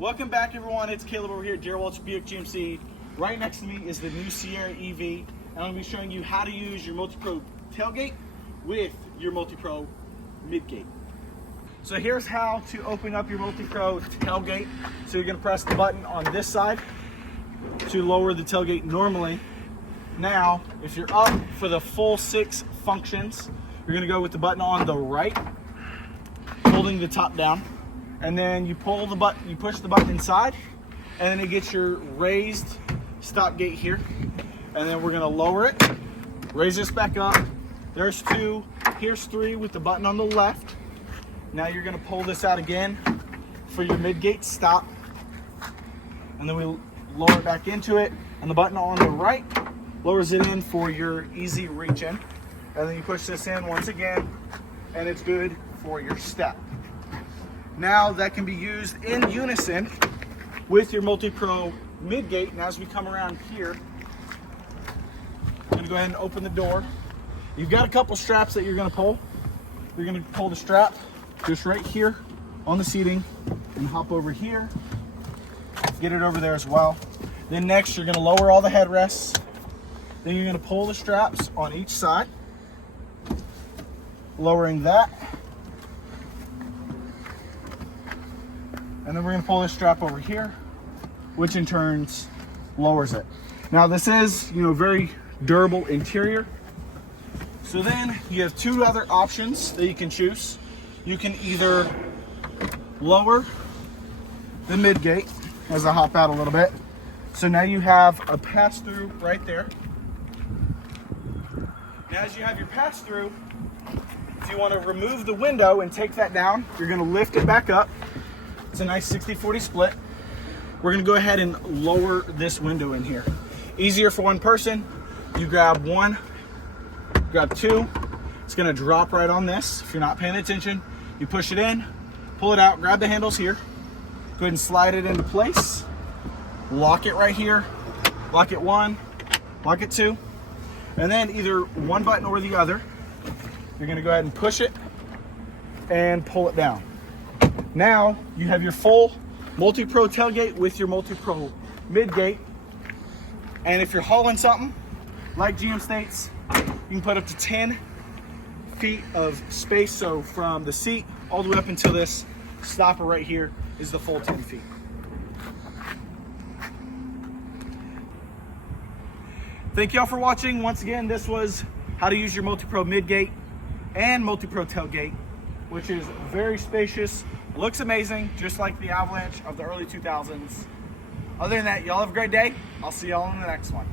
Welcome back, everyone. It's Caleb over here at Jared Walsh Buick GMC. Right next to me is the new Sierra EV, and I'm going to be showing you how to use your multi-pro tailgate with your multi-pro midgate. So here's how to open up your multi-pro tailgate. So you're going to press the button on this side to lower the tailgate normally. Now, if you're up for the full 6 functions, you're going to go with the button on the right, holding the top down, and then you pull the button, you push the button inside, and then it gets your raised stop gate here. And then we're going to lower it, raise this back up. There's 2, here's 3 with the button on the left. Now you're going to pull this out again for your mid-gate stop, and then we lower it back into it, and the button on the right lowers it in for your easy reach in. And then you push this in once again, and it's good for your step. Now that can be used in unison with your multi-pro mid-gate. And as we come around here, I'm gonna go ahead and open the door. You've got a couple straps that you're gonna pull. You're gonna pull the strap just right here on the seating and hop over here, get it over there as well. Then next, you're gonna lower all the headrests. Then you're gonna pull the straps on each side, lowering that. And then we're gonna pull this strap over here, which in turn lowers it. Now this is, very durable interior. So then you have 2 other options that you can choose. You can either lower the mid-gate as I hop out a little bit. So now you have a pass-through right there. Now as you have your pass-through, if you want to remove the window and take that down, you're going to lift it back up. It's a nice 60-40 split. We're going to go ahead and lower this window in here. Easier for one person. You grab 1, grab 2. It's going to drop right on this. If you're not paying attention, you push it in, pull it out, grab the handles here. Go ahead and slide it into place. Lock it right here. Lock it 1, lock it 2. And then either one button or the other, you're going to go ahead and push it and pull it down. Now you have your full multi-pro tailgate with your multi-pro mid-gate. And if you're hauling something like GM states, you can put up to 10 feet of space. So from the seat all the way up until this stopper right here is the full 10 feet. Thank y'all for watching. Once again, this was how to use your multi-pro mid-gate and multi-pro tailgate, which is very spacious, looks amazing, just like the Avalanche of the early 2000s. Other than that, y'all have a great day. I'll see y'all in the next one.